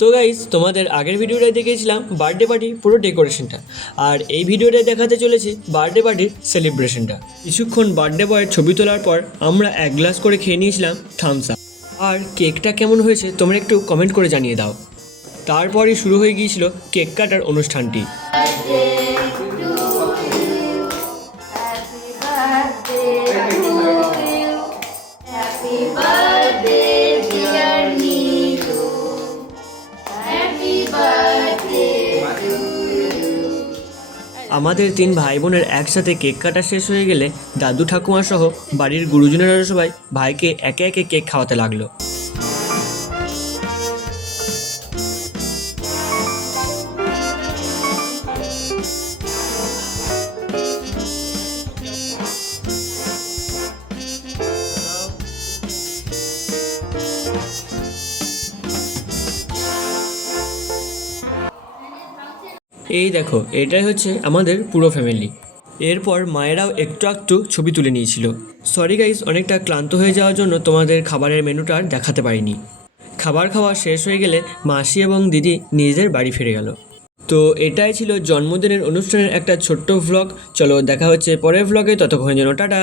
তো গাইস, তোমাদের আগের ভিডিওটায় দেখিয়েছিলাম বার্থডে পার্টি পুরো ডেকোরেশনটা, আর এই ভিডিওটায় দেখাতে চলেছি বার্থডে পার্টির সেলিব্রেশনটা। কিছুক্ষণ বার্থডে বয়ের ছবি তোলার পর আমরা এক গ্লাস করে খেয়ে নিয়েছিলাম থামস আপ। আর কেকটা কেমন হয়েছে তোমরা একটু কমেন্ট করে জানিয়ে দাও। তারপরই শুরু হয়ে গিয়েছিল কেক কাটার অনুষ্ঠানটি। আমাদের 3 ভাই বোনের একসাথে কেক কাটা শেষ হয়ে গেলে দাদু ঠাকুমা সহ বাড়ির গুরুজনেরা সবাই ভাইকে একে একে কেক খাওয়াতে লাগলো। এই দেখো, এটাই হচ্ছে আমাদের পুরো ফ্যামিলি। এরপর মায়েরাও একটু ছবি তুলে নিয়েছিল। সরি গাইস, অনেকটা ক্লান্ত হয়ে যাওয়ার জন্য তোমাদের খাবারের মেনুটা আর দেখাতে পারিনি। খাবার খাওয়া শেষ হয়ে গেলে মাসি এবং দিদি নিজেদের বাড়ি ফিরে গেল। তো এটাই ছিল জন্মদিনের অনুষ্ঠানের একটা ছোট্ট ভ্লগ। চলো দেখা হচ্ছে পরের ভ্লগে, ততক্ষণের জন্য টাটা।